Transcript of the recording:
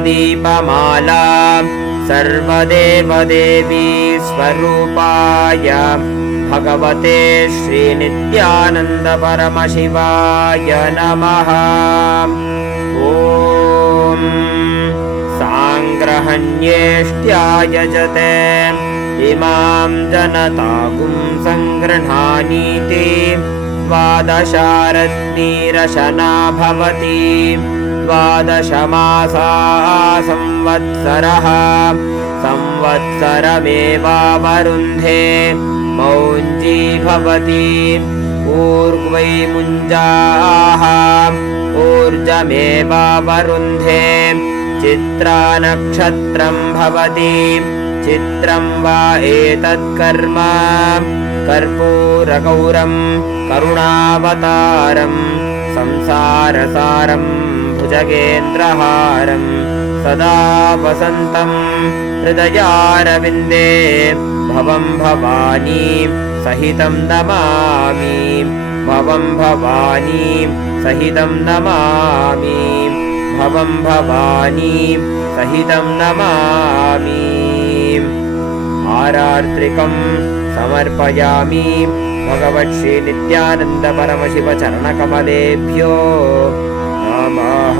धूपदीपमाला सर्वदेवदेवी स्वरूपाय भगवते श्रीनित्यानन्द परमशिवाय नमः। ॐ सांग्रहण्येष्ट्यायजते इमां जनतागुं सङ्गृह्णानीति द्वादशारत्नीरशना भवति। द्वादशमासा संवत्सरः संवत्सरमेवावरुन्धे मौञ्जी भवति। ऊर्ध्वै मुञ्जाः ऊर्जमेवावरुन्धे चित्रानक्षत्रं भवति। चित्रं वा एतत्कर्म कर्पूरगौरं करुणावतारं संसारसारं भुजगेन्द्रहारं सदा वसन्तं हृदयारविन्दे भवं भवानी सहितं नमामि। भवं भवानी सहितं नमामि। भवं भवानी सहितं नमामि। आरार्त्रिकं समर्पयामि भगवत्श्री नित्यानन्द परमशिव चरणकमलेभ्यो नमः।